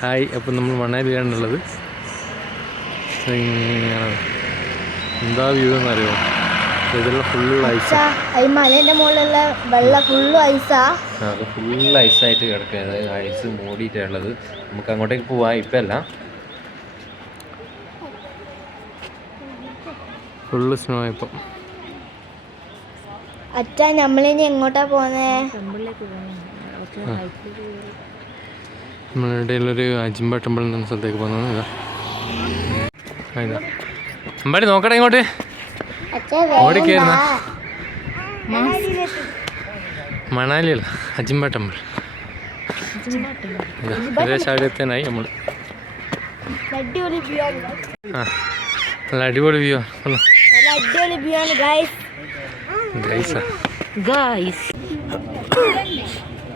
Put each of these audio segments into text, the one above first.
Hi. അപ്പം നമ്മൾ മണാലിയാണുള്ളത്. എന്താ വ്യൂ എന്നറിയോ? ഇതെല്ലാം ഫുള്ള് ഐസാ. മലേന്റെ മുകളിലുള്ള വെള്ളം ഫുള്ള് ഐസാ. അത് ഫുള്ള് ഐസായിട്ട് കിടക്കുക. അതായത് ഐസ് മൂടിയിട്ടുള്ളത്. നമുക്ക് അങ്ങോട്ടേക്ക് പോവാം. ഇപ്പം അല്ല, ഫുള്ള് സ്നോ. ഇപ്പം അച്ഛാ നമ്മളിനി എങ്ങോട്ടാ പോന്നേ? നമ്മളുടെ ഇടയിലൊരു അജിംബ ടെമ്പിൾ എന്ന സ്ഥലത്തേക്ക് പോകുന്നത്. ഇതാ അമ്പാടി നോക്കട്ടെ ഇങ്ങോട്ട് ഓടിക്കയറുന്ന. മണാലിയല്ല, അജിംബ ടെമ്പിൾ. ഏകദേശം അവിടെ എത്താനായി നമ്മൾ. ആ, നല്ല അടിപൊളി വ്യൂ ആണ്.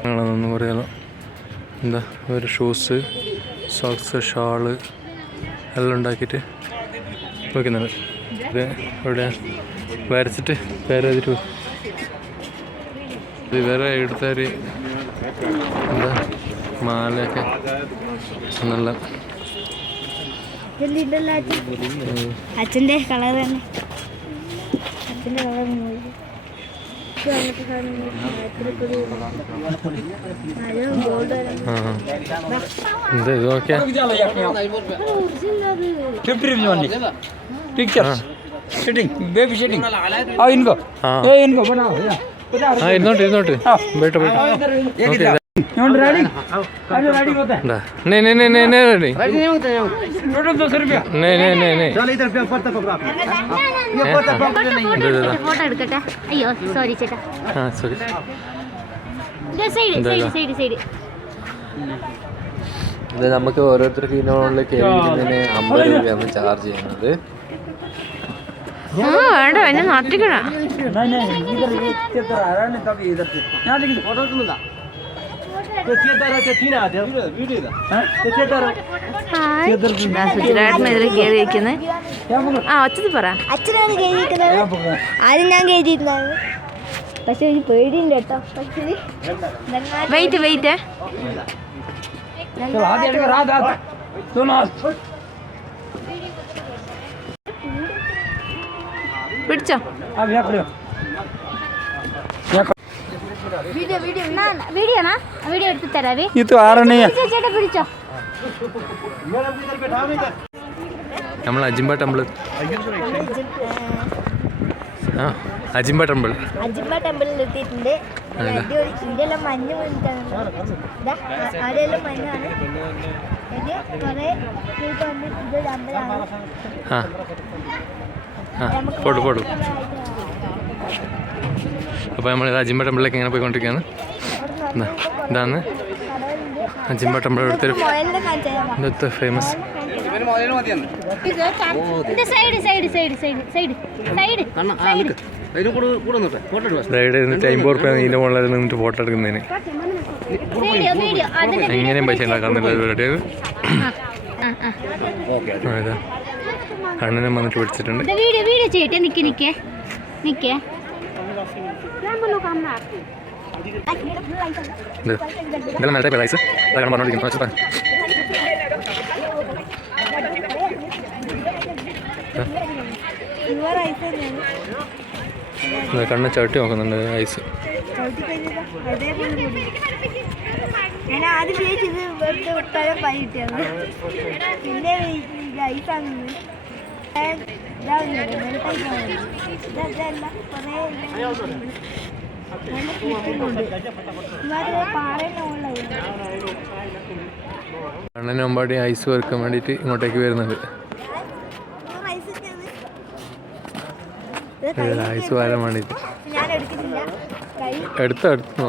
ഞങ്ങളൊന്നും പറയാലോ. എന്താ ഒരു ഷൂസ്, സോക്സ്, ഷാള് എല്ലാം ഉണ്ടാക്കിയിട്ട് വയ്ക്കുന്നുണ്ട്. ഇത് ഇവിടെ വരച്ചിട്ട് പേരെഴുതിട്ട് ഇത് വേറെ എടുത്തൊരു എന്താ മാലയൊക്കെ നല്ല അച്ഛൻ്റെ കളർ തന്നെ. അച്ഛൻ്റെ കളർ എന്താ ഇത് നോക്കിയാ ഇരുന്നോട്ട് ഇരുന്നോട്ട് ബേട്ടോ ബേട്ടോ. ഇത് നമുക്ക് ഓരോരുത്തർക്ക് ഇതിനുള്ളിൽ കയറിയിരുന്നതിന് 50 രൂപയാണ് ചാർജ് ചെയ്യുന്നത്. വേണ്ട എന്നെ നാട്ടിക്കണ. സുജിരാട്ടിനെതിരെ കയറി വയ്ക്കുന്നത്. ആ ഒച്ചത് പറ. അച്ഛനാണ് കയറിയിരിക്കുന്നത്. ആരും ഞാൻ കയറിയിരുന്നത്. പക്ഷെ ഒരു പേടിയുണ്ട് കേട്ടോ. Wait wait. പിടിച്ചോ. വീഡിയോ എടുത്ത് തരാവേ. പിടിച്ചോ. നമ്മൾ അജിംബ ടെമ്പിൾ. ആ അജിംബ ടെമ്പിൾ. അജിംബ ടെമ്പിളിൽ എത്തിയിട്ടുണ്ട്. ഇന്ത്യയിലെ മഞ്ഞ് അവിടെയെല്ലാം മഞ്ഞാണ്. ആ ആ പോട്ടു പോട്ടു. അപ്പോൾ നമ്മൾ അജിംബ ടെമ്പിളിലേക്ക് ഇങ്ങനെ പോയിക്കൊണ്ടിരിക്കുകയാണ്. ഇതാണ് അജിംബ ടെമ്പിൾ. ഇവിടുത്തെ ഫേമസ് റൈഡ് ഇരുന്നിട്ട് 50 റുപ്യ ഇതിൻ്റെ മുകളിൽ നിന്നിട്ട് ഫോട്ടോ എടുക്കുന്നതിന്. എങ്ങനെയും പൈസ ഉണ്ടാക്കാന്നില്ല പരിപാടി. അതാ കണ്ണനും വന്നിട്ട് പിടിച്ചിട്ടുണ്ട്. ഇതെല്ലാം നേരത്തെ റൈസ് പറഞ്ഞോണ്ടിരിക്കുന്നു. കണ്ണ് ചവിട്ടി നോക്കുന്നുണ്ട് ഐസ്. ഞാൻ ആദ്യം വിചാരിച്ചത് വെറുതെ വിട്ടാലും പൈ കിട്ടിയത്. പിന്നെ ഐസാണ് കണ്ണന് മുമ്പാടി ഐസ് വറുക്കാൻ വേണ്ടിയിട്ട് ഇങ്ങോട്ടേക്ക് വരുന്നുണ്ട്. ഐസ് വരാൻ വേണ്ടിയിട്ട് എടുത്തോ എടുത്തോ.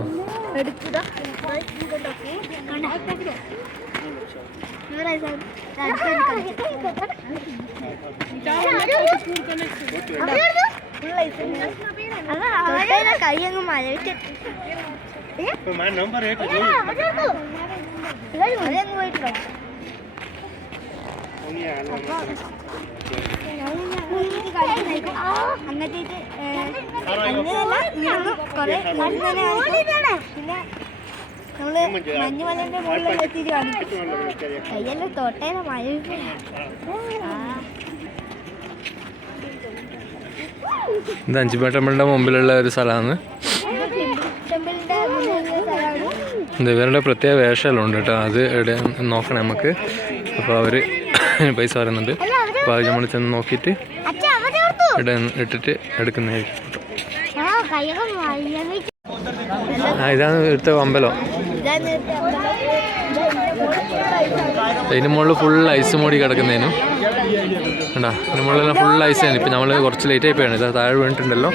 കൈയങ്ങ് മഴ പോയിട്ടോ. അങ്ങനത്തെ അങ്ങനെയല്ല. പിന്നെ നമ്മള് മഞ്ഞുമലന്റെ മുകളിലൊക്കെ എത്തിയിട്ട് കാണിക്കും. കയ്യെല്ലാം തൊട്ടേനെ മഴ ഇത് അഞ്ചുമേട്ടമ്മളുടെ മുമ്പിലുള്ള ഒരു സ്ഥലമാണ്. ടെമ്പിളിന്റെ സ്ഥലമാണ്. ഇത് ഇവരുടെ പ്രത്യേക വേഷമെല്ലാം ഉണ്ട് കേട്ടോ. അത് ഇവിടെ നോക്കണം നമുക്ക്. അപ്പോൾ അവർ പൈസ പറയുന്നുണ്ട്. അപ്പോൾ അത് നമ്മൾ ചെന്ന് നോക്കിയിട്ട് ഇവിടെ ഇട്ടിട്ട് എടുക്കുന്നതായിരിക്കും. ഇതാണ് ഇവിടുത്തെ അമ്പലം. ഇതിന് മുകളിൽ ഫുൾ ഐസ് മൂടി കിടക്കുന്നതിനും കണ്ടാ. ഇതിന് മുകളിലെല്ലാം ഫുൾ ഐസ് ആണ്. ഇപ്പം നമ്മൾ കുറച്ച് ലേറ്റ് ആയി പോയാണ്. ഇതാ താഴെ വീണിട്ടുണ്ടല്ലോ.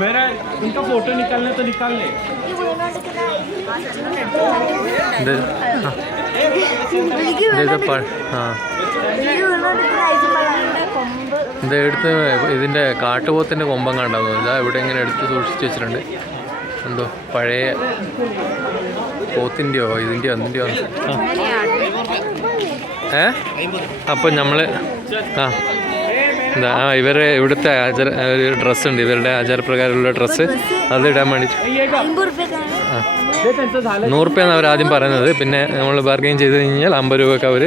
मेरा इनका फोटो निकालना तो निकाल ले. ഇത് എടുത്ത് ഇതിൻ്റെ കാട്ടുപോത്തിൻ്റെ കൊമ്പം കണ്ടാകുന്നു. ഇതാ ഇവിടെ ഇങ്ങനെ എടുത്ത് സൂക്ഷിച്ച് വെച്ചിട്ടുണ്ട്. എന്തോ പഴയ പോത്തിൻ്റെയോ ഇതിൻ്റെയോ എന്തിൻ്റെയോ. അപ്പം നമ്മൾ എന്താ ഇവരെ ഇവിടുത്തെ ഒരു ഡ്രസ്സുണ്ട്. ഇവരുടെ ആചാരപ്രകാരമുള്ള ഡ്രസ്സ് അത് ഇടാൻ വേണ്ടിയിട്ട് 100 രൂപയാണ് അവർ ആദ്യം പറയുന്നത്. പിന്നെ നമ്മൾ ബാർഗെയിൻ ചെയ്ത് കഴിഞ്ഞാൽ 50 രൂപയൊക്കെ അവർ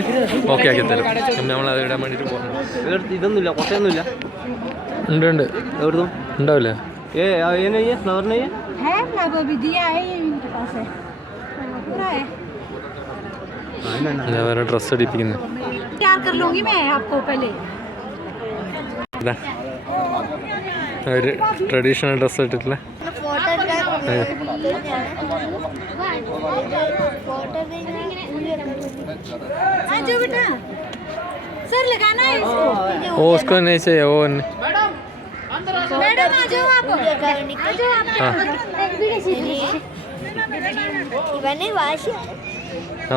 ഓക്കെ ആക്കി തരും. പിന്നെ നമ്മൾ അത് ഇടാൻ വേണ്ടിയിട്ട് പോകുന്നു. ഇതൊന്നുമില്ല, കൊട്ടയൊന്നുമില്ല. ഉണ്ട് ഉണ്ട് ഉണ്ടാവില്ല. അവരെ ഡ്രസ്സ് അടിപ്പിക്കുന്നത് ഒരു ട്രഡീഷണൽ ഡ്രസ്സ് ഇട്ടിട്ടില്ല. ओ उसको नहीं चाहिए वो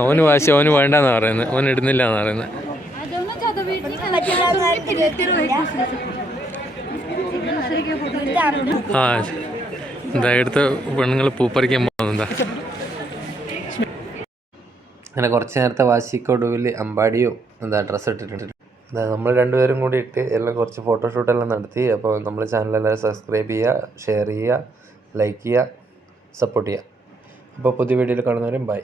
ഓന് വാശി. ഓന് വേണ്ടെന്നാ പറയുന്നത്. ഓൻ ഇടുന്നില്ല എന്നാ പറയുന്നത്. ആ എന്താ എടുത്ത് പെണ്ണുങ്ങൾ പൂപ്പറിക്കാൻ പോകുന്നതാ. അങ്ങനെ കുറച്ച് നേരത്തെ വാശിക്കൊടുവിൽ അമ്പാടിയും എന്താ ഡ്രസ്സ് ഇട്ടിട്ടുണ്ട്. നമ്മൾ രണ്ടുപേരും കൂടി ഇട്ട് എല്ലാം കുറച്ച് ഫോട്ടോഷൂട്ടെല്ലാം നടത്തി. അപ്പോൾ നമ്മൾ ചാനലെല്ലാവരും സബ്സ്ക്രൈബ് ചെയ്യുക, ഷെയർ ചെയ്യുക, ലൈക്ക് ചെയ്യുക, സപ്പോർട്ട് ചെയ്യുക. അപ്പോൾ പുതിയ വീഡിയോയിൽ കാണുന്നവരും ബൈ.